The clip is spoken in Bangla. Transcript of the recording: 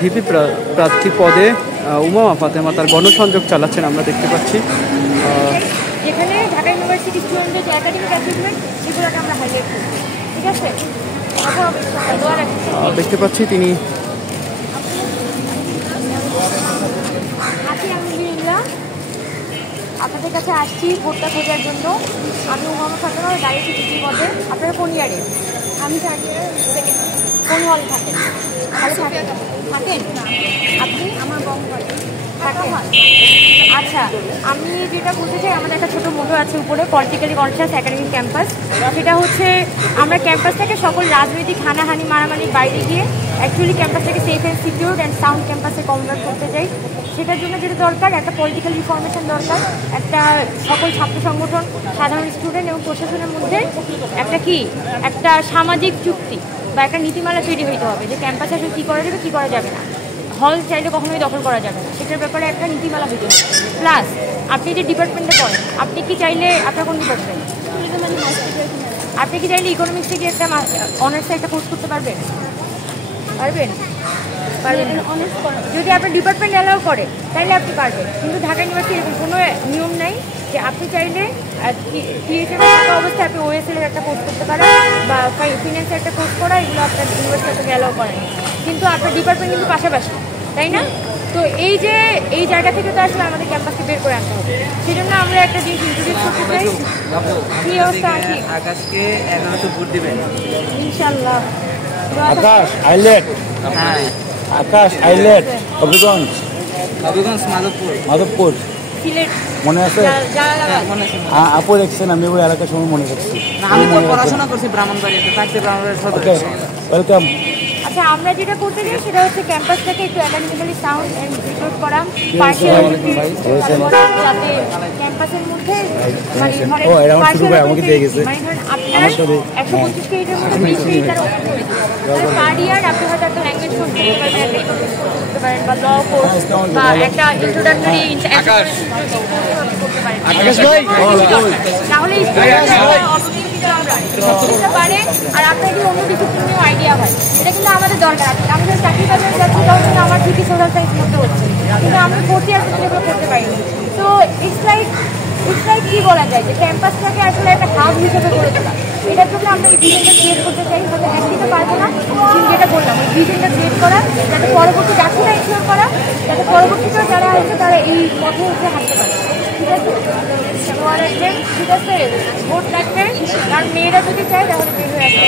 ভিপি প্রার্থী পদে উমামা ফাতেমা তার গণসংযোগ চালাচ্ছেন আমরা দেখতে পাচ্ছি। এখানে ঢাকা ইউনিভার্সিটি স্টুডেন্টদের যে একাডেমিক অ্যাচিভমেন্ট সেগুলোকে আমরা হাইলাইট করি, ঠিক আছে? দেখতে পাচ্ছি তিনি আলহামদুলিল্লাহ আপনাদের কাছে আসছি ভোটটা খোঁজার জন্য। আমি উমামা ফাতেমা, দাঁড়িয়েছি ভিপি পদে। আপনারা কোন ইয়ারে? আমি থার্ড ইয়ার সেকেন্ড। কোন হলে থাকেন? থাকেন আপনি? আমার বঙ্গবাড়ি থাকেন। আচ্ছা, আমি যেটা বলতে চাই, আমাদের একটা ছোটো মোটো আছে উপরে, পলিটিক্যালি কনসিয়াস একাডেমিক ক্যাম্পাস। সেটা হচ্ছে আমরা ক্যাম্পাসটাকে সকল রাজনৈতিক হানাহানি মারামারির বাইরে গিয়ে অ্যাকচুয়ালি ক্যাম্পাসটাকে safe and secure and sound ক্যাম্পাসে কনভার্ট করতে চাই। সেটার জন্য যেটা দরকার, একটা পলিটিক্যাল রিফরমেশন দরকার, একটা সকল ছাত্র সংগঠন, সাধারণ স্টুডেন্ট এবং প্রশাসনের মধ্যে একটা সামাজিক চুক্তি বা একটা নীতিমালা তৈরি হইতে হবে যে ক্যাম্পাসে আসলে কী করা যাবে, কী করা যাবে না। হল চাইলে কখনোই দখল করা যাবে না, সেটার ব্যাপারে একটা নীতিমালা হইতে হবে। প্লাস আপনি যে ডিপার্টমেন্টে পড়েন, আপনি কি চাইলে, আপনার কোন ডিপার্টমেন্ট? আপনি কি চাইলে ইকোনমিক্স থেকে একটা অনার্সে একটা কোর্স করতে পারবেন? পারবেন যদি আপনার ডিপার্টমেন্ট অ্যালাউ করে, তাইলে আপনি পারবেন। কিন্তু ঢাকা ইউনিভার্সিটি এরকম কোনো নিয়ম নেই যে আপনি চাইলে অবস্থায় আপনি ওএসএল এর একটা কোর্স করতে পারেন বা ফিনান্সের একটা কোর্স করা, এগুলো আপনার ইউনিভার্সিটি আপনাকে অ্যালাউ করেন। কিন্তু আপনার ডিপার্টমেন্ট কিন্তু পাশাপাশি, তাই না? তো এই জায়গা থেকে তো আসলে আমাদের ক্যাম্পাসকে বের করে আনতে হবে। সেই জন্য আমরা একটা জিনিস ইন্ট্রোডিউস করতে চাই। কি অবস্থা আছে? আকাশকে 11তে ভোট দিবেন ইনশাআল্লাহ। আকাশ আইলেট, আকাশ আইলেট, হবিগঞ্জ, মাধবপুর সিলেট মনে আছে? আপু দেখছেন, আমি ওই এলাকার সময় মনে করছি। আমি পড়াশোনা করছি ব্রাহ্মণবাড়িয়াতে, থাকতে ব্রাহ্মণবাড়িয়া। ওয়েলকাম। আচ্ছা, আমরা যেটা করতে চাই সেটা হচ্ছে ক্যাম্পাসটাকে একটু একাডেমিক্যালি সাউন্ড অ্যান্ড সিকিউর করা, পার্সিয়ালিটি যাতে ক্যাম্পাসের মধ্যে মানে আপনার 125 ক্রেডিটের মধ্যে 20 ক্রেডিট পার ইয়ার আপনি হয়তো একটা ল্যাঙ্গুয়েজ কোর্স করতে পারবেন, একটা ইকোনমিক্স কোর্স করতে পারেন বা ল কোর্স বা একটা ইন্ট্রোডাক্টরি করতে পারেন। তাহলে পারে আর আপনার কি অন্য ডিসিপ্লিন নিয়েও আইডিয়া হয়, এটা কিন্তু আমাদের দরকার আছে। আমি যখন চাকরি বাজারে যাচ্ছি তখন আমার ঠিকই সোশ্যাল সায়েন্স মধ্যে হচ্ছে, কিন্তু আমি ফোর্থ ইয়ার থেকে এগুলো করতে পারিনি। তো ইটস লাইক কি বলা যায় যে ক্যাম্পাসটাকে আসলে একটা হাব হিসেবে গড়ে তোলা। এটার জন্য আমরা এই ভিশনটা ক্রিয়েট করতে চাই, হয়তো একদিকে পারবো না, যেটা বললাম ওই ভিশনটা ক্রিয়েট করা, যাতে পরবর্তী যাত্রীরা ইনশিওর করা, যাতে পরবর্তীতে যারা আছে তারা এই পথে উঠে হাঁটতে পারে। ঠিক আছে, ঠিক আছে, ভোট রাখবেন। কারণ মেয়েরা যদি চায় তাহলে বের হয়ে আসবে।